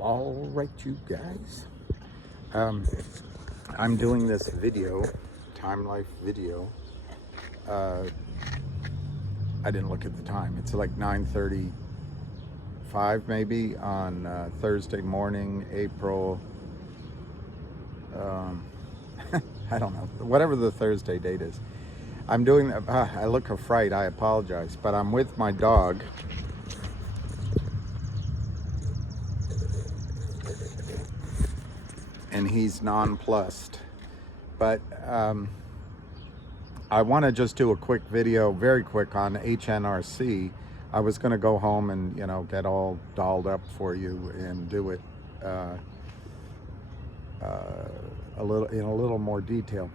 All right, you guys. I'm doing this video, time life video. I didn't look at the time. It's like 9:35 maybe on Thursday morning, April. I don't know, whatever the Thursday date is. I'm doing. I look a fright. I apologize, but I'm with my dog. And he's nonplussed. But I want to just do a quick video, very quick, on HNRC. I was going to go home and get all dolled up for you and do it a little more detail.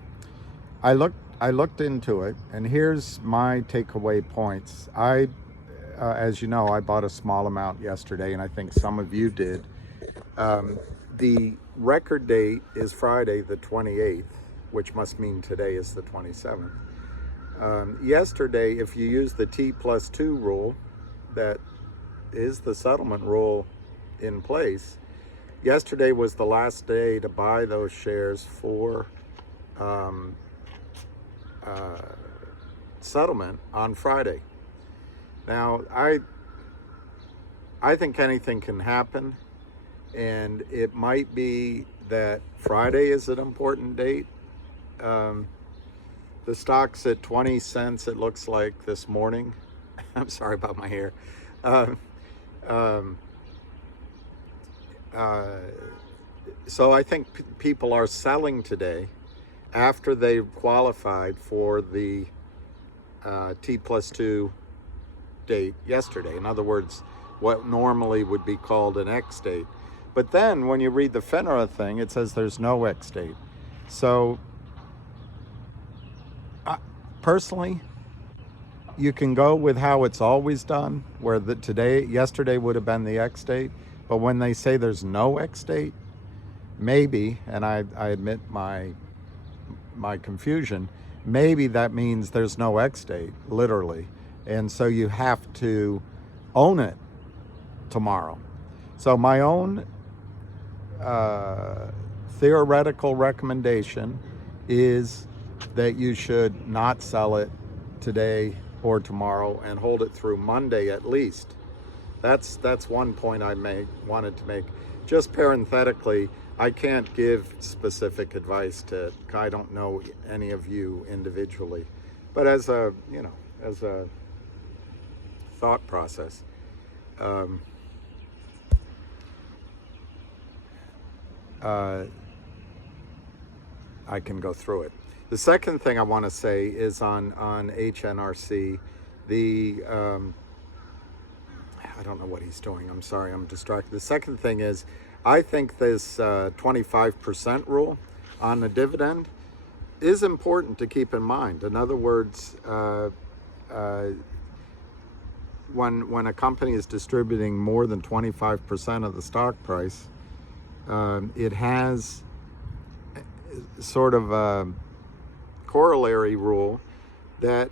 I looked into it, and here's my takeaway points. As you know, I bought a small amount yesterday, and I think some of you did. The record date is Friday the 28th, which must mean today is the 27th. Yesterday, if you use the T+2 rule, that is the settlement rule in place, yesterday was the last day to buy those shares for settlement on Friday. Now, I think anything can happen. And it might be that Friday is an important date. The stock's at 20 cents, it looks like, this morning. I'm sorry about my hair. So I think people are selling today after they've qualified for the T+2 date yesterday. In other words, what normally would be called an X date. But then when you read the FINRA thing, it says there's no X date. So personally, you can go with how it's always done, where yesterday would have been the X date. But when they say there's no X date, maybe, and I admit my confusion, maybe that means there's no X date, literally. And so you have to own it tomorrow. So my own theoretical recommendation is that you should not sell it today or tomorrow and hold it through Monday at least. That's one point I wanted to make. Just parenthetically, I can't give specific advice I don't know any of you individually, but as a thought process. I can go through it. The second thing I want to say is on HNRC. I don't know what he's doing. I'm sorry, I'm distracted. The second thing is, I think this 25% rule on the dividend is important to keep in mind. In other words, when a company is distributing more than 25% of the stock price, it has sort of a corollary rule that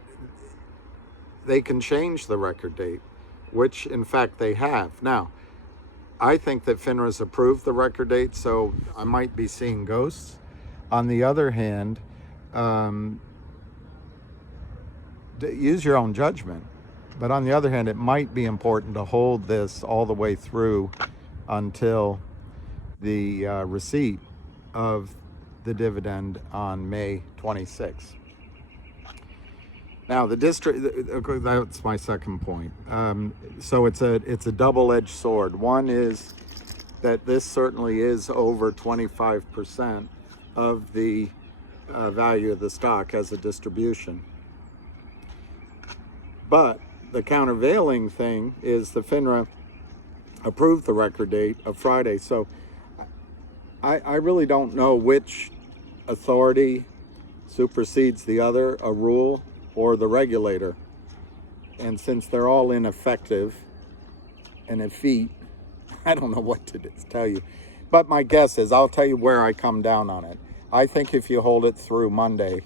they can change the record date, which in fact they have. Now, I think that FINRA's approved the record date, so I might be seeing ghosts. On the other hand, use your own judgment. But on the other hand, it might be important to hold this all the way through until the receipt of the dividend on May 26th. Now, the district, that's my second point. So it's a double-edged sword. One is that this certainly is over 25% of the value of the stock as a distribution. But the countervailing thing is the FINRA approved the record date of Friday. So I really don't know which authority supersedes the other, a rule or the regulator. And since they're all ineffective and effete, I don't know what to tell you. But my guess is, I'll tell you where I come down on it. I think if you hold it through Monday,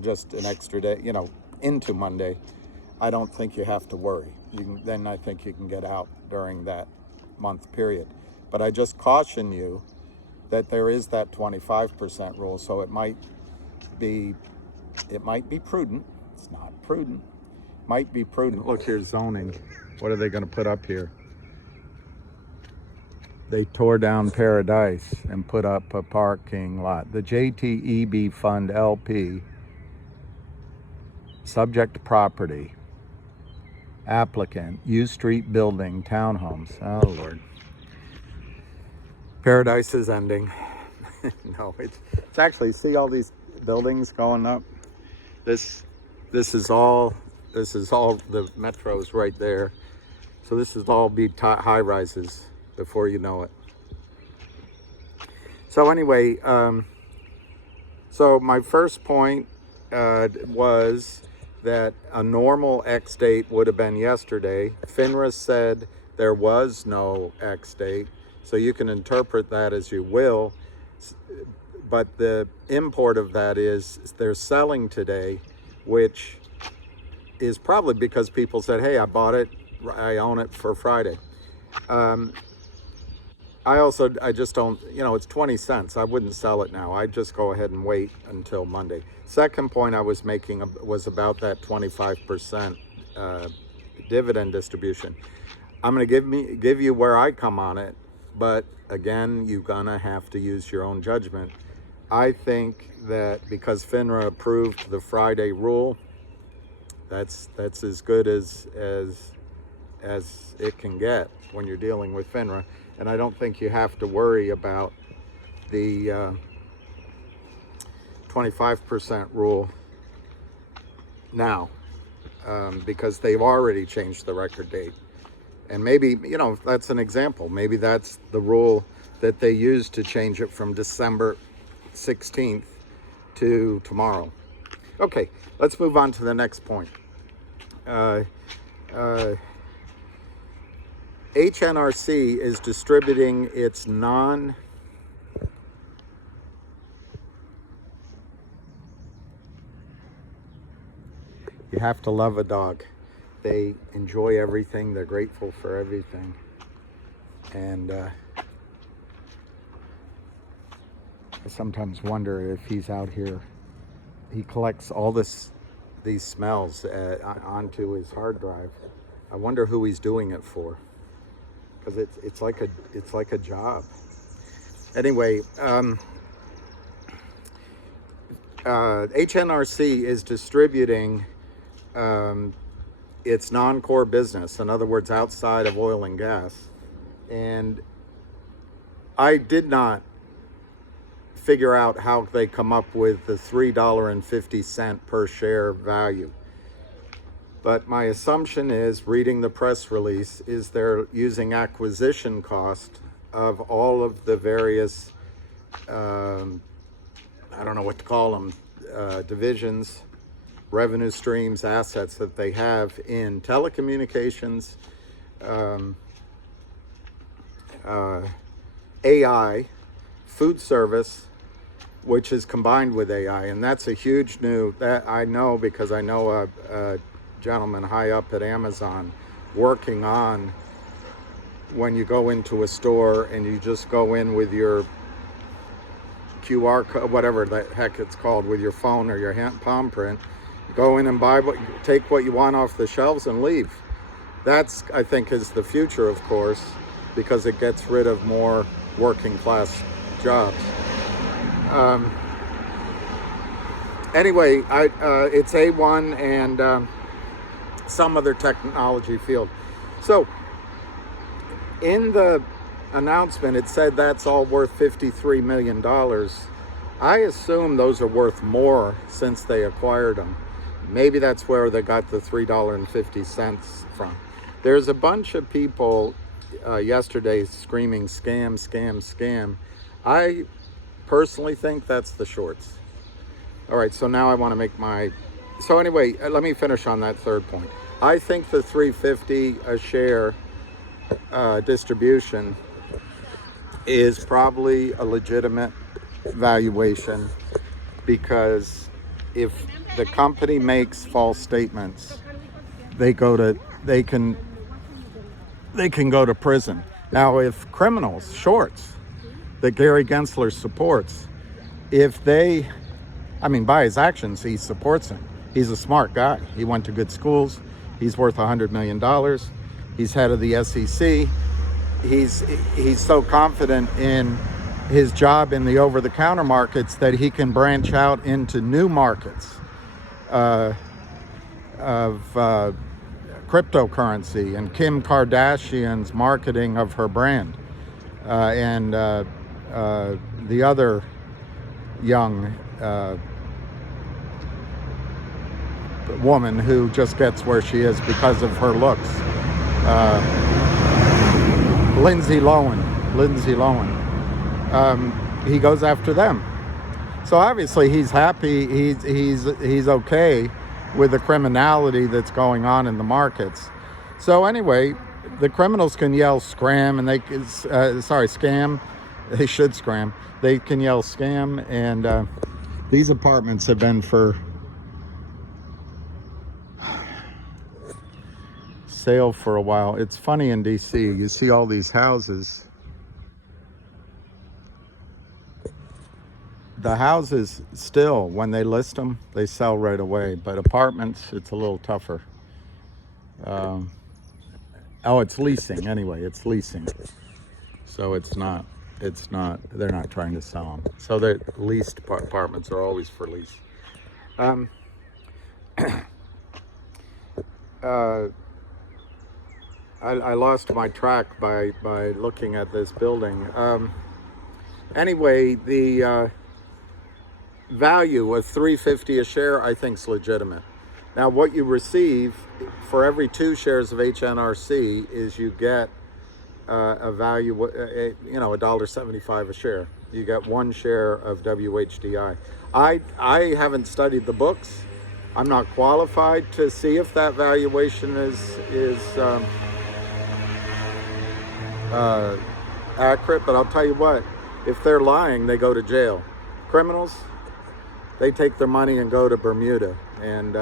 just an extra day, into Monday, I don't think you have to worry. Then I think you can get out during that month period. But I just caution you that there is that 25% rule, so it might be prudent. It's not prudent. Might be prudent. Look, here's zoning. What are they going to put up here? They tore down Paradise and put up a parking lot. The JTEB Fund LP, subject property, applicant, U Street Building, townhomes. Oh, Lord. Paradise is ending. No, it's actually, see all these buildings going up? This is all the metro's right there. So this is all be high rises before you know it. So anyway, so my first point was that a normal X date would have been yesterday. FINRA said there was no X date, so you can interpret that as you will. But the import of that is they're selling today, which is probably because people said, hey, I bought it, I own it for Friday. I just don't, it's 20 cents. I wouldn't sell it now. I'd just go ahead and wait until Monday. Second point I was making was about that 25% dividend distribution. I'm going to give you where I come on it, but again, you're going to have to use your own judgment. I think that because FINRA approved the Friday rule, that's as good as it can get when you're dealing with FINRA. And I don't think you have to worry about the 25% rule now, because they've already changed the record date. And maybe, that's an example. Maybe that's the rule that they used to change it from December 16th to tomorrow. Okay, let's move on to the next point. HNRC is distributing its you have to love a dog. They enjoy everything. They're grateful for everything. And I sometimes wonder if he's out here. He collects all these smells onto his hard drive. I wonder who he's doing it for, because it's like a job. Anyway, HNRC is distributing its non-core business, in other words, outside of oil and gas. And I did not figure out how they come up with the $3.50 per share value. But my assumption is, reading the press release, is they're using acquisition cost of all of the various, I don't know what to call them, divisions, revenue streams, assets that they have in telecommunications, AI, food service, which is combined with AI. And that's a huge that I know, because I know a gentleman high up at Amazon working on, when you go into a store and you just go in with your QR code, whatever the heck it's called, with your phone or your palm print, go in and take what you want off the shelves and leave. That's, I think, is the future, of course, because it gets rid of more working class jobs. Anyway, it's A1 and some other technology field. So in the announcement, it said that's all worth $53 million. I assume those are worth more since they acquired them. Maybe that's where they got the $3.50 from. There's a bunch of people yesterday screaming scam, scam, scam. I personally think that's the shorts. All right, so now I want to make so anyway, let me finish on that third point. I think the $3.50 a share distribution is probably a legitimate valuation, because if the company makes false statements, they can go to prison. Now, if criminals, shorts, that Gary Gensler supports, if they, I mean, by his actions, he supports him. He's a smart guy. He went to good schools. He's worth $100 million. He's head of the SEC. He's so confident in his job in the over-the-counter markets that he can branch out into new markets of cryptocurrency and Kim Kardashian's marketing of her brand, and the other young woman who just gets where she is because of her looks. Lindsay Lohan. He goes after them. So obviously he's happy. He's okay with the criminality that's going on in the markets. So anyway, the criminals can yell scram, and they can, scam. They should scram. They can yell scam, and these apartments have been for sale for a while. It's funny in DC, you see all these houses. The houses still, when they list them, they sell right away. But apartments, it's a little tougher. Oh, it's leasing anyway. It's leasing. So it's not, they're not trying to sell them. So the leased apartments are always for lease. I lost my track by looking at this building. Anyway, the value of $3.50 a share, I think, is legitimate. Now, what you receive for every 2 shares of HNRC is you get a value, $1.75 a share. You get 1 share of WHDI. I haven't studied the books. I'm not qualified to see if that valuation is accurate, but I'll tell you what, if they're lying, they go to jail. Criminals, they take their money and go to Bermuda, and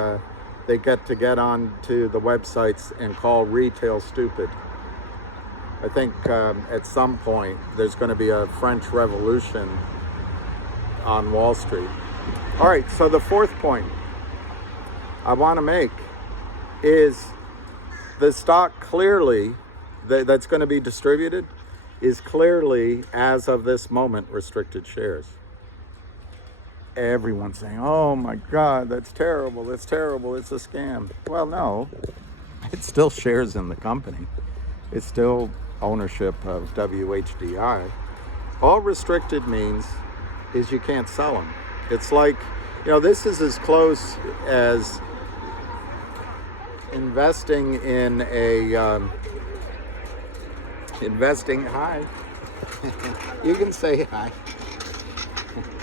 they get on to the websites and call retail stupid. I think at some point there's going to be a French Revolution on Wall Street. All right, so the 4th point I want to make is the stock clearly that's going to be distributed is clearly, as of this moment, restricted shares. Everyone's saying, oh my God, that's terrible, it's a scam. Well, no, it's still shares in the company. It's still ownership of WHDI. All restricted means is you can't sell them. It's like, this is as close as investing in a hi. You can say hi.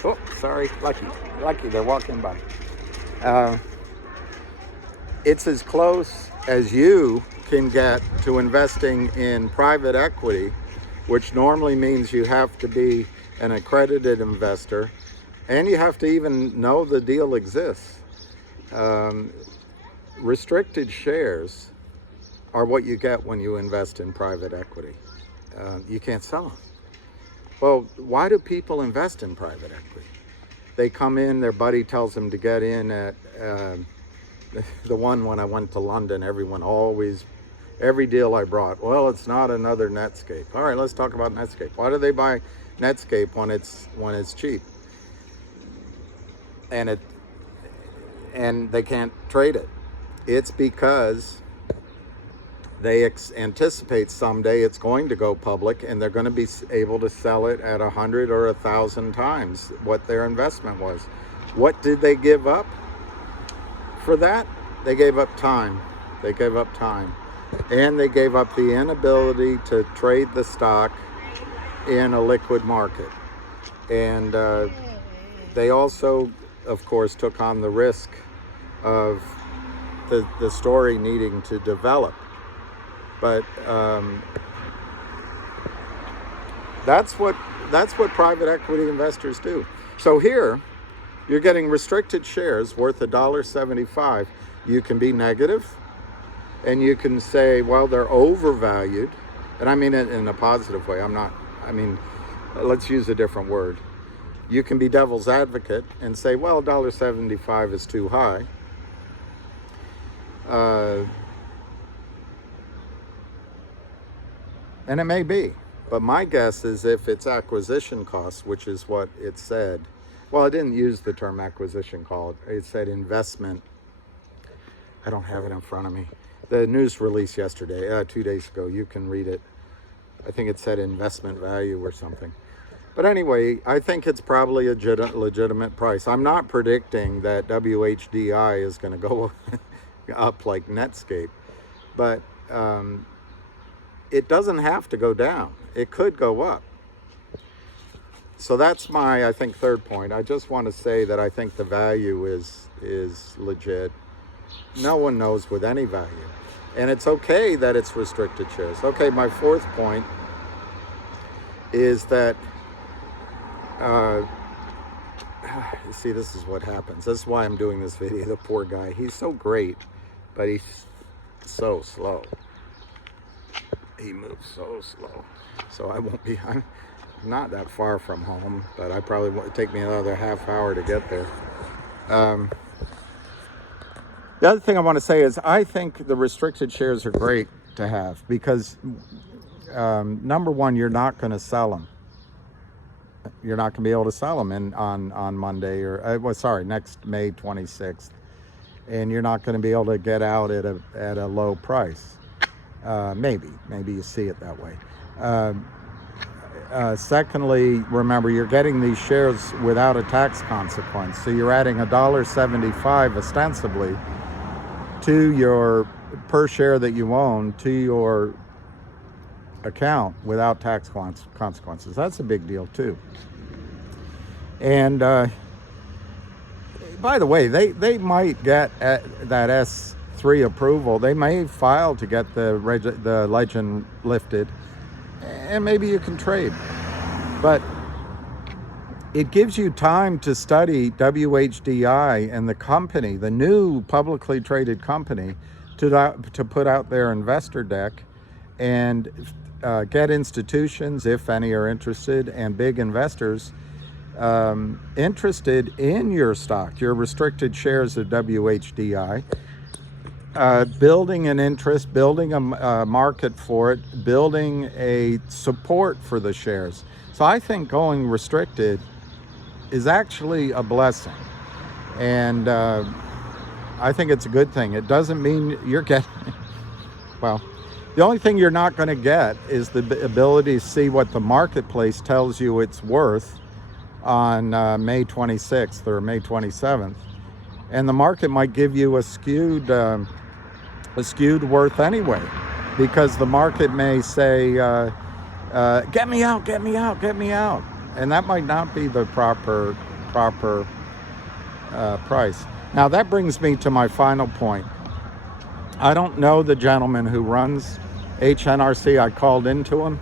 Oh, sorry, lucky, they're walking by. It's as close as you can get to investing in private equity, which normally means you have to be an accredited investor, and you have to even know the deal exists. Restricted shares are what you get when you invest in private equity. You can't sell them. Well, why do people invest in private equity? They come in, their buddy tells them to get in at the one when I went to London, every deal I brought, well, it's not another Netscape. All right, let's talk about Netscape. Why do they buy Netscape when it's cheap? And they can't trade it. It's because they anticipate someday it's going to go public, and they're going to be able to sell it at 100 or 1,000 times what their investment was. What did they give up for that? They gave up time. And they gave up the inability to trade the stock in a liquid market. And they also, of course, took on the risk of the story needing to develop. But that's what private equity investors do. So here, you're getting restricted shares worth $1.75. You can be negative, and you can say, well, they're overvalued. And I mean it in a positive way. Let's use a different word. You can be devil's advocate and say, well, $1.75 is too high. And it may be. But my guess is if it's acquisition costs, which is what it said. Well, it didn't use the term acquisition cost. It said investment. I don't have it in front of me. The news release yesterday, 2 days ago, you can read it. I think it said investment value or something. But anyway, I think it's probably a legitimate price. I'm not predicting that WHDI is going to go up like Netscape, but it doesn't have to go down. It could go up. So that's my, I think, third point. I just want to say that I think the value is legit. No one knows with any value. And it's okay that it's restricted shares. Okay, my fourth point is that you see, this is what happens. This is why I'm doing this video. The poor guy. He's so great, but he's so slow. He moves so slow. So I'm not that far from home, but I probably won't take me another half hour to get there. The other thing I want to say is I think the restricted shares are great to have because, number one, you're not going to sell them. You're not going to be able to sell them on Monday next May 26th, and you're not going to be able to get out at a low price. Maybe you see it that way. Secondly, remember you're getting these shares without a tax consequence, so you're adding $1.75 ostensibly to your per share that you own to your account without tax consequences. That's a big deal too. And by the way, they might get that S3 approval. They may file to get the legend lifted, and maybe you can trade. But it gives you time to study WHDI and the company, the new publicly traded company, to put out their investor deck and get institutions, if any are interested, and big investors interested in your stock, your restricted shares of WHDI, building an interest, building a market for it, building a support for the shares. So I think going restricted is actually a blessing. And I think it's a good thing. It doesn't mean you're getting, well, the only thing you're not going to get is the ability to see what the marketplace tells you it's worth on May 26th or May 27th. And the market might give you a skewed worth anyway, because the market may say, get me out, get me out, get me out. And that might not be the proper price. Now that brings me to my final point. I don't know the gentleman who runs HNRC. I called into him.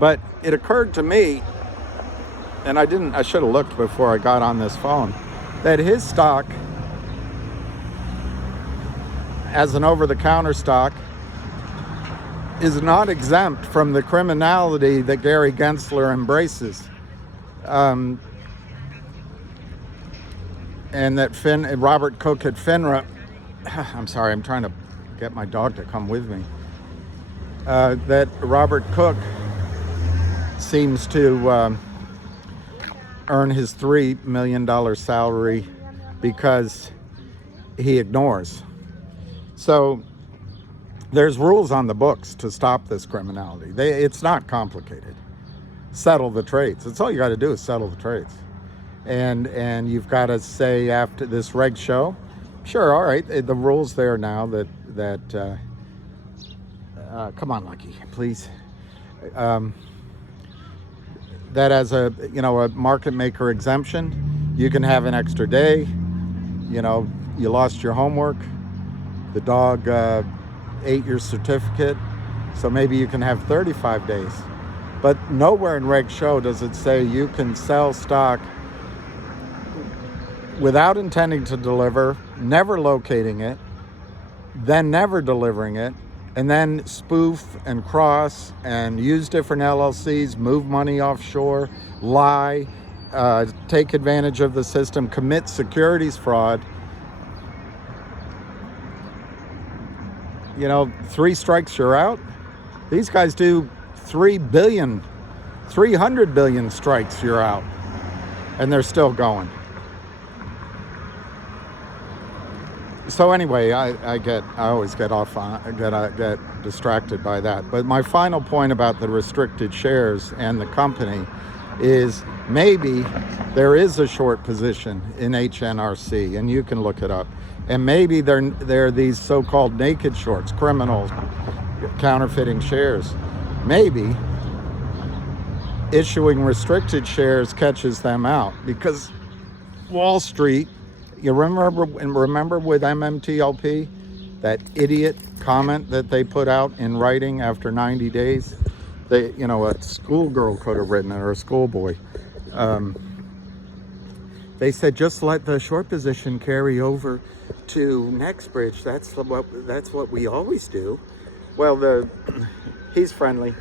But it occurred to me, and I should have looked before I got on this phone, that his stock, as an over-the-counter stock, is not exempt from the criminality that Gary Gensler embraces. And that Robert Cook at FINRA, I'm sorry, I'm trying to get my dog to come with me, that Robert Cook seems to earn his $3 million salary because he ignores. So there's rules on the books to stop this criminality. It's not complicated. Settle the trades. That's all you got to do is settle the trades. And you've got to say after this reg show, sure, all right, the rules there now that come on, Lucky, please. That as a market maker exemption, you can have an extra day. You lost your homework. The dog ate your certificate, so maybe you can have 35 days. But nowhere in Reg Show does it say you can sell stock without intending to deliver, never locating it, then never delivering it, and then spoof and cross and use different LLCs, move money offshore, lie, take advantage of the system, commit securities fraud. You know, 3 strikes, you're out. These guys do 300 billion strikes, you're out. And they're still going. So anyway, I always get distracted by that. But my final point about the restricted shares and the company is maybe there is a short position in HNRC, and you can look it up. And maybe they're these so-called naked shorts, criminals counterfeiting shares. Maybe issuing restricted shares catches them out, because Wall Street, you remember with MMTLP, that idiot comment that they put out in writing after 90 days? They, you know, a schoolgirl could have written it, or a schoolboy. They said, just let the short position carry over to NextBridge. That's what we always do. Well, he's friendly.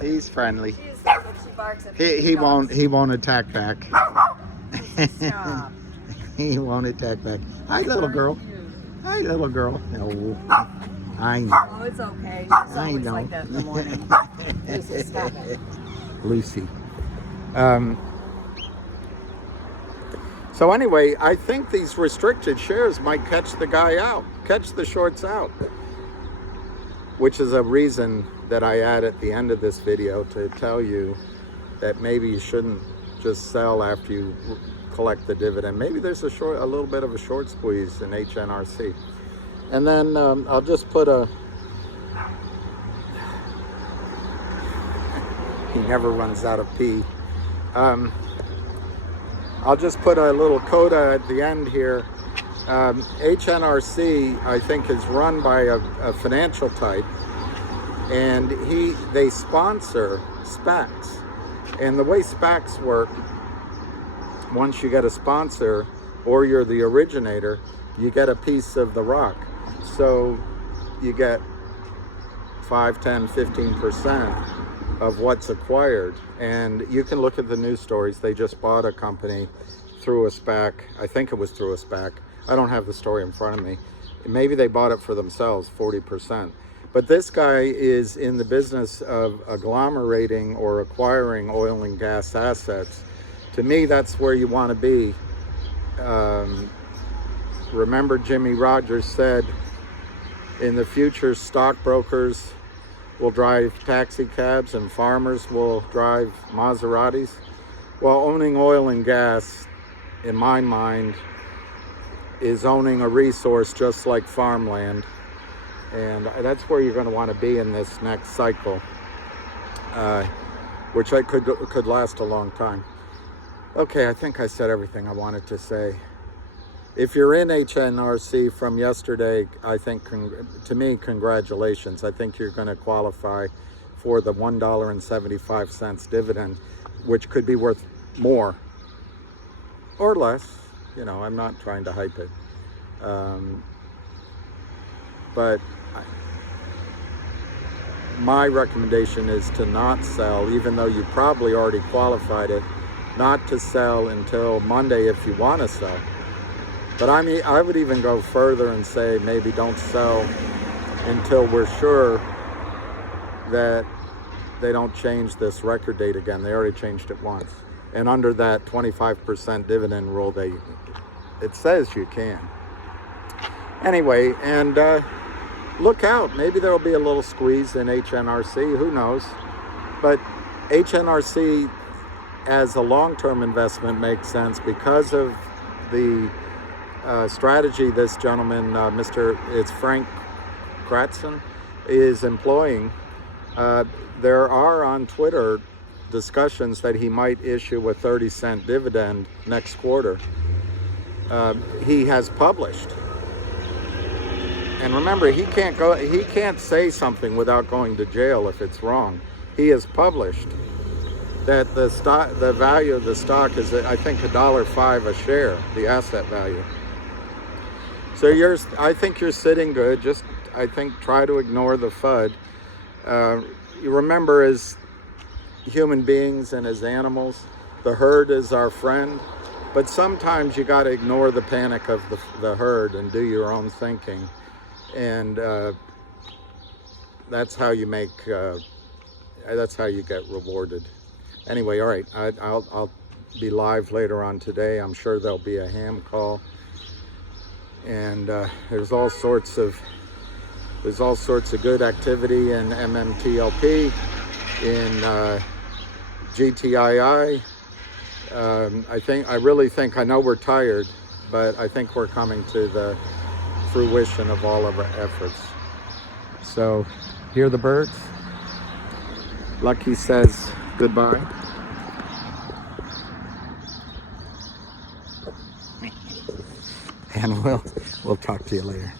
He's friendly. He won't attack back. Stop. He won't attack back. Hi, little girl. Hi, little girl. No, I know. Oh, it's okay. It's always like that in the morning. Lucy, stop it. Lucy. So anyway, I think these restricted shares might catch the guy out, catch the shorts out, which is a reason that I add at the end of this video to tell you that maybe you shouldn't just sell after you collect the dividend. Maybe there's a little bit of a short squeeze in HNRC. And then I'll just put he never runs out of pee. I'll just put a little coda at the end here. HNRC, I think, is run by a financial type, and they sponsor SPACs. And the way SPACs work, once you get a sponsor or you're the originator, you get a piece of the rock. So you get 5, 10, 15% of what's acquired. And you can look at the news stories. They just bought a company through a SPAC. I think it was through a SPAC. I don't have the story in front of me. Maybe they bought it for themselves, 40%. But this guy is in the business of agglomerating or acquiring oil and gas assets. To me, that's where you want to be. Remember, Jimmy Rogers said, in the future, stockbrokers will drive taxi cabs and farmers will drive Maseratis. Well, owning oil and gas, in my mind, is owning a resource just like farmland. And that's where you're going to want to be in this next cycle, which could last a long time. Okay, I think I said everything I wanted to say. If you're in HNRC from yesterday, I think, to me, congratulations. I think you're going to qualify for the $1.75 dividend, which could be worth more or less. You know, I'm not trying to hype it. But my recommendation is to not sell, even though you probably already qualified it, not to sell until Monday if you want to sell. But I mean, I would even go further and say maybe don't sell until we're sure that they don't change this record date again. They already changed it once. And under that 25% dividend rule, it says you can. Anyway, and look out. Maybe there will be a little squeeze in HNRC. Who knows? But HNRC as a long-term investment makes sense because of the strategy this gentleman, it's Frank Kratzen, is employing. There are on Twitter discussions that he might issue a 30-cent dividend next quarter. He has published. And remember, he can't say something without going to jail if it's wrong. He has published that the value of the stock is, I think, $1.05 a share, the asset value. So I think you're sitting good. I think try to ignore the FUD. You remember, as human beings and as animals, the herd is our friend, but sometimes you got to ignore the panic of the herd and do your own thinking, and that's how you make that's how you get rewarded. Anyway, all right, I'll be live later on today. I'm sure there'll be a ham call, and there's all sorts of good activity in MMTLP, in GTII. I really think, I know we're tired, but I think we're coming to the fruition of all of our efforts. So, hear the birds? Lucky says goodbye. And we'll talk to you later.